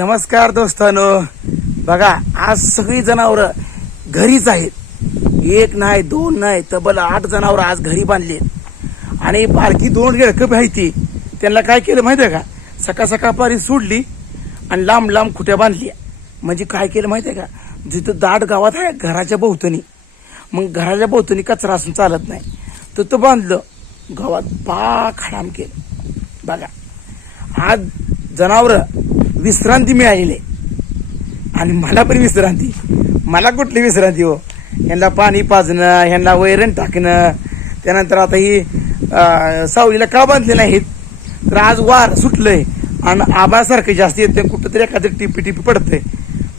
नमस्कार दोस्तानो. बघा आज सगळी जनावरं घरीच आहेत. एक नाही दोन नाही तब्बल आठ जनावरं आज घरी बांधली आणि बारकी दोन रेडकं आहेत ती. त्यांना काय केलं माहिती आहे का? सकाळ सकाळपारी सोडली आणि लांब लांब खुट्या बांधल्या म्हणजे काय केलं माहिती आहे का? जिथं दाट गावात आहे घराच्या भोवतणी. मग घराच्या भोवतणी कचरा असून चालत नाही. तर तो बांधलं. गावात पा खडाम केलं. बघा. आज जनावरं विश्रांती मिळालेली आहे. आणि मला पण विश्रांती. मला कुठली विश्रांती हो? ह्यांना पाणी पाजणं ह्यांना वैरण टाकणं. त्यानंतर आता ही सावलीला का बांधलेल्या आहेत तर आज वार सुटलंय. आणि आबासारखं जास्त येते कुठं तरी एखादं टिपी टिपी पडतंय.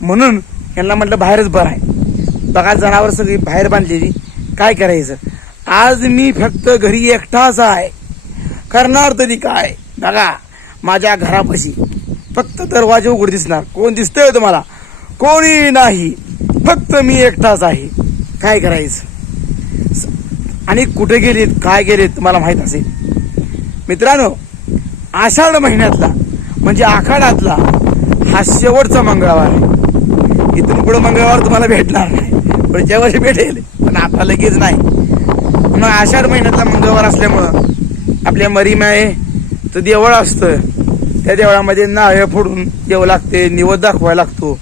म्हणून यांना म्हटलं बाहेरच बरं आहे. बघा जनावर सगळी बाहेर बांधलेली. काय करायचं? आज मी फक्त घरी एकटाच आहे. करणार तरी काय? बघा माझ्या घरापाशी. फक्त दरवाजे उघड दिसणार. कोण दिसतंय हो तुम्हाला? कोणी नाही. फक्त मी एकटाच आहे. काय करायचं? आणि कुठे गेलेत? काय गेलेत? तुम्हाला माहीत असेल. मित्रांनो आषाढ महिन्यातला म्हणजे आखाडातला हा शेवटचा मंगळवार आहे. इथून पुढे मंगळवार तुम्हाला भेटणार नाही. पुढच्या वर्षी भेटेल. पण आता लगेच नाही. मग आषाढ महिन्यातला मंगळवार असल्यामुळं आपल्या मरीमाये तर देवळ असतं. त्या देवळामध्ये नारळ फोडून देव लागते निवद दाखवायला लागतो.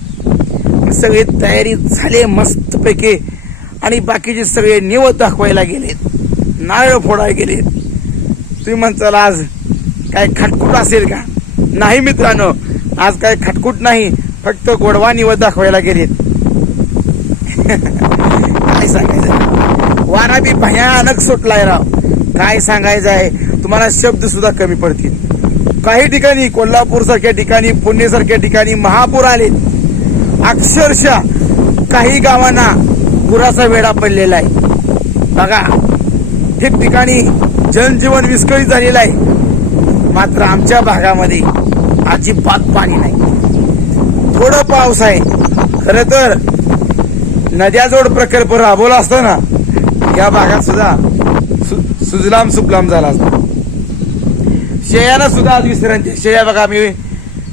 सगळी सगळे तयारी झाले मस्तपैकी. आणि बाकीचे सगळे निवद दाखवायला गेलेत. नारळ फोडायला गेलेत. तुम्ही म्हणताल आज काय खटकूट असेल का? नाही मित्रांनो आज काय खटकूट नाही फक्त गोडवा निवद दाखवायला गेलेत. काय सांगायचं? वारा बी भयानक सुटलाय राव. काय सांगायचं आहे? तुम्हाला शब्द सुद्धा कमी पडतील. काही ठिकाणी कोल्हापूर सारख्या ठिकाणी पुणे सारख्या ठिकाणी महापूर आलेत. अक्षरशः काही गावांना पुराचा वेढा पडलेला आहे. बघा ठिकठिकाणी जनजीवन विस्कळीत झालेलं आहे. मात्र आमच्या भागामध्ये अजिबात पाणी नाही. थोडं पाऊस आहे. खर तर नद्याजोड प्रकल्प राबवला असताना या भागात सुद्धा सु- सुजलाम सुफलाम झाला असता. शेयाला सुद्धा आज विसरांचे शेळ्या शेया बघा मी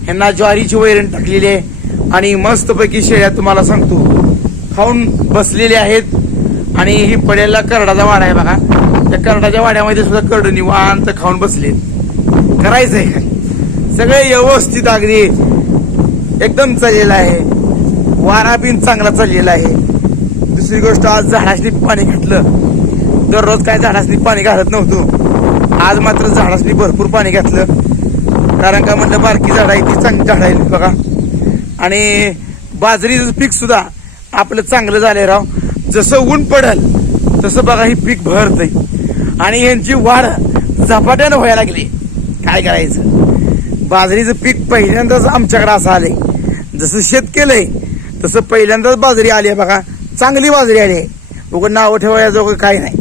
यांना ज्वारीची वैरण टाकलेली आहे आणि मस्तपैकी शेळ्या तुम्हाला सांगतो. खाऊन बसलेले आहेत आणि ही पडेला करडाचा वाडा आहे बघा. त्या करडाच्या वाड्यामध्ये सुद्धा करड निवांत खाऊन बसले करायचंय काय? सगळे व्यवस्थित अगदी एकदम चाललेलं आहे. वारा बिन चांगला चाललेला आहे. दुसरी गोष्ट आज झाडासनी पाणी घातलं. दररोज काय झाडासनी पाणी घालत नव्हतो. आज मात्र झाडासनी भरपूर पाणी घातलं. कारण का म्हटलं बारकी झाड आहे ती चांगली झाड आहे बघा. आणि बाजरीचं पीक सुद्धा आपलं चांगलं झालंय राव. जसं ऊन पडल तसं बघा ही पीक भरतय. आणि यांची वाढ झपाट्यानं व्हायला लागली. काय करायचं? बाजरीचं पीक पहिल्यांदाच आमच्याकडे असं आलंय. जसं शेत केलंय तसं पहिल्यांदाच बाजरी आली आहे बघा. चांगली बाजरी आली आहे. उघड नावं ठेवायचं काही नाही.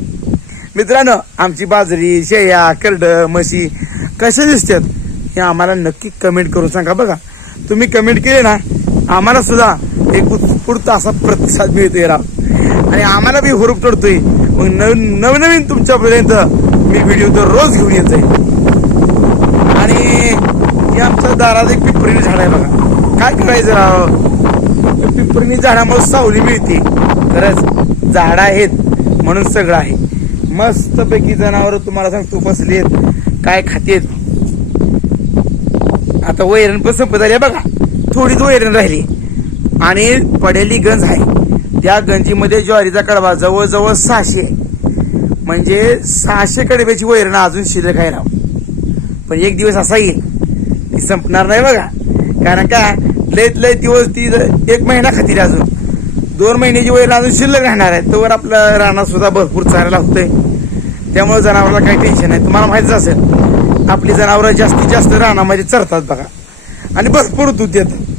मित्रांनो आमची बाजरी शेया करड म्हशी कसे दिसतात हे आम्हाला नक्की कमेंट करून सांगा बघा. तुम्ही कमेंट केले ना आम्हाला सुद्धा एक उत्स्फूर्त असा प्रतिसाद मिळतोय राव. आणि आम्हाला बी हुरूप चढतोय मग नवीन नवनवीन तुमच्यापर्यंत मी व्हिडिओ तर रोज घेऊन येतोय आणि हे आमच्या दारात एक पिंपरीने झाड आहे बघा. काय करायचं राव? त्या पिंपरीने झाडामुळे सावली मिळते. खरंच झाड आहेत म्हणून सगळं आहे. मस्तपैकी जनावर तुम्हाला सांगतो बसलेत. काय खातेत? आता वैरण पण संपत आली आहे बघा. थोडीच वैरण राहिली. आणि पडेली गंज आहे. त्या गंजीमध्ये ज्वारीचा कडवा जवळजवळ सहाशे आहे. म्हणजे सहाशे कडब्याची वैरण अजून शिल्लक आहे राव. पण एक दिवस असा येईल. ती संपणार नाही बघा. कारण का लयत लय दिवस ती एक महिना खातील अजून. दोन महिन्याची वैरण अजून शिल्लक राहणार आहे तोवर आपलं रानात सुद्धा भरपूर चारायला होतंय त्यामुळे जनावराला काही टेन्शन नाही. तुम्हाला माहितीच असेल आपली जनावरं जास्तीत जास्त रानामध्ये चरतात बघा. आणि भरपूर दूध देतात.